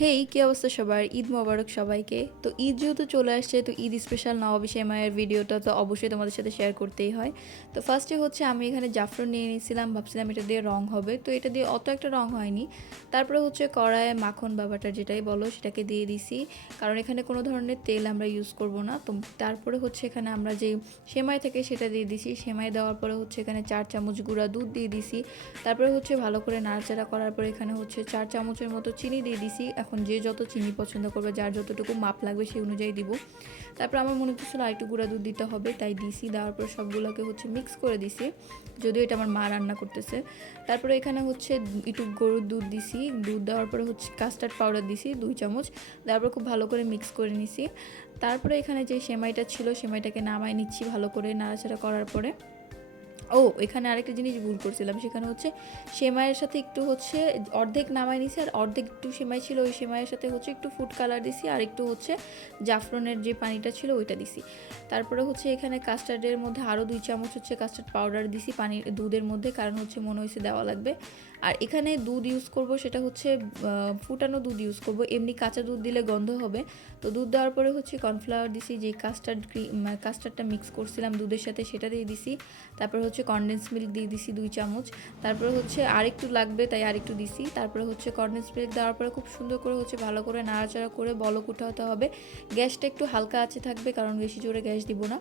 হেই, কি অবস্থা সবার? ঈদ মোবারক সবাইকে। তো ঈদ যেহেতু চলে আসছে, তো ঈদ স্পেশাল নবাবী সেমাইয়ের ভিডিওটা তো অবশ্যই তোমাদের সাথে শেয়ার করতেই হয়। তো ফার্স্টে হচ্ছে আমি এখানে জাফরান নিয়ে নিয়েছিলাম, ভাবছিলাম এটা দিয়ে রং হবে, তো এটা দিয়ে অত একটা রং হয়নি। তারপরে হচ্ছে কড়াইয়ে মাখন বা বাটার যেটাই বলো সেটাকে দিয়ে দিছি, কারণ এখানে কোনো ধরনের তেল আমরা ইউজ করব না। তো তারপরে হচ্ছে এখানে আমরা যে সেমাই থেকে সেটা দিয়ে দিছি, সেমাই দেওয়ার পরে হচ্ছে এখানে 4 চামচ গুঁড়া দুধ দিয়ে দিছি। তারপরে হচ্ছে ভালো করে নাড়াচাড়া করার পরে এখানে হচ্ছে 4 চামচের মতো চিনি দিয়ে দিছি। এখন যে যত চিনি পছন্দ করবে, যার যতটুকু মাপ লাগবে সেই অনুযায়ী দিব। তারপর আমার মনে হচ্ছিল আরেকটু গুঁড়া দুধ দিতে হবে, তাই দিছি। দেওয়ার পর সবগুলোকে হচ্ছে মিক্স করে দিছি, যদিও এটা আমার মা রান্না করতেছে। তারপরে এখানে হচ্ছে একটু গরুর দুধ দিছি, দুধ দেওয়ার পরে হচ্ছে কাস্টার্ড পাউডার দিছি 2 চামচ। দেওয়ার পর খুব ভালো করে মিক্স করে নিছি। তারপরে এখানে যে সেমাইটা ছিল সেমাইটাকে নামায় নিচ্ছি ভালো করে নাড়াচাড়া করার পরে। এখানে আরেকটা জিনিস ভুল করছিলাম, সেখানে হচ্ছে সেমাইয়ের সাথে একটু হচ্ছে অর্ধেক নামাই নিছি, আর অর্ধেক একটু সেমাই ছিল ওই সেমাইয়ের সাথে হচ্ছে একটু ফুড কালার দিছি, আর একটু হচ্ছে জাফরানের যে পানিটা ছিল ওইটা দিছি। তারপরে হচ্ছে এখানে কাস্টার্ডের মধ্যে আরও 2 চামচ হচ্ছে কাস্টার্ড পাউডার দিছি দুধের মধ্যে, কারণ হচ্ছে মনে হয়েছে দেওয়া লাগবে। আর এখানে দুধ ইউজ করব, সেটা হচ্ছে ফুটানো দুধ ইউজ করব, এমনি কাঁচা দুধ দিলে গন্ধ হবে। তো দুধ দেওয়ার পরে হচ্ছে কর্নফ্লাওয়ার দিছি, যে কাস্টার্ডটা মিক্স করছিলাম দুধের সাথে সেটা দিয়ে দিছি। তারপরে হচ্ছে কনডেন্স মিল্ক দিয়ে দিছি 2 চামচ। তারপরে হচ্ছে আরেকটু লাগবে তাই আরেকটু দিছি। তারপরে হচ্ছে কনডেন্স মিল্ক দেওয়ার পরে খুব সুন্দর করে হচ্ছে ভালো করে নাড়াচাড়া করে বলক উঠাতে হবে। গ্যাসটা একটু হালকা আছে থাকবে, কারণ বেশি জোরে গ্যাস দিব না।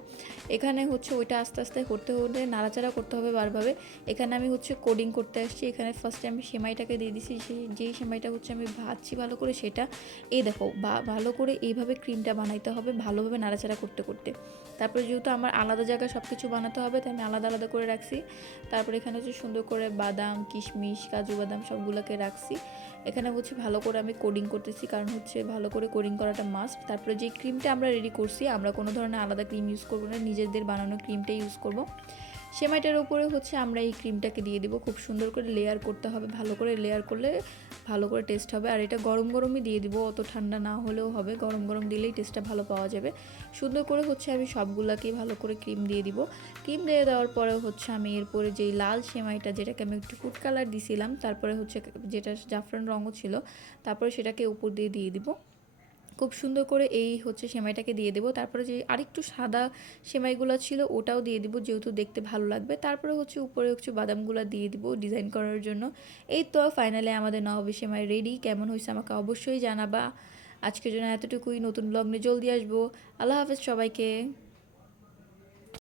এখানে হচ্ছে ওইটা আস্তে আস্তে করতে হলে নাড়াচাড়া করতে হবে বারভাবে। এখানে আমি হচ্ছে কোডিং করতে আসছি। এখানে ফার্স্টে আমি সেমাইটাকে দিয়ে দিছি, যেই সেমাইটা হচ্ছে আমি ভাজছি ভালো করে সেটা। এই দেখো ভালো করে এইভাবে ক্রিমটা বানাইতে হবে, ভালোভাবে নাড়াচাড়া করতে করতে। তারপরে যেহেতু আমার আলাদা জায়গায় সব কিছু বানাতে হবে, তাই আমি আলাদা আলাদা করে রাখছি। তারপরে এখানে হচ্ছে সুন্দর করে বাদাম, কিশমিশ, কাজু বাদাম সবগুলোকে রাখছি। এখানে হচ্ছে ভালো করে আমি কোডিং করতেছি, কারণ হচ্ছে ভালো করে কোডিং করাটা মাস্ট। তারপরে যে ক্রিমটা আমরা রেডি করছি, আমরা কোনো ধরনের আলাদা ক্রিম ইউজ করবো না, নিজেদের বানানো ক্রিমটাই ইউজ করব। সেমাইটার উপরে হচ্ছে আমরা এই ক্রিমটাকে দিয়ে দিব, খুব সুন্দর করে লেয়ার করতে হবে, ভালো করে লেয়ার করলে ভালো করে টেস্ট হবে। আর এটা গরম গরমই দিয়ে দিব, অত ঠান্ডা না হলেও হবে, গরম গরম দিলেই টেস্টটা ভালো পাওয়া যাবে। সুন্দর করে হচ্ছে আমি সবগুলাকেই ভালো করে ক্রিম দিয়ে দিব। ক্রিম দিয়ে দেওয়ার পরে হচ্ছে আমি এরপরে যেই লাল সেমাইটা, যেটাকে আমি একটু ফুড কালার দিছিলাম, তারপরে হচ্ছে যেটা জাফরান রঙও ছিল, তারপরে সেটাকে উপর দিয়ে দিয়ে দিব। খুব সুন্দর করে এই হচ্ছে সেমাইটাকে দিয়ে দেবো। তারপরে যে আরেকটু সাদা সেমাইগুলো ছিল ওটাও দিয়ে দিব, যেহেতু দেখতে ভালো লাগবে। তারপরে হচ্ছে উপরে হচ্ছে বাদামগুলো দিয়ে দিব ডিজাইন করার জন্য। এই তো ফাইনালি আমাদের নবাবী সেমাই রেডি। কেমন হয়েছে আমাকে অবশ্যই জানাবা। আজকের জন্য এতটুকুই, নতুন ব্লগ নিয়ে জলদি আসবো। আল্লাহ হাফেজ সবাইকে।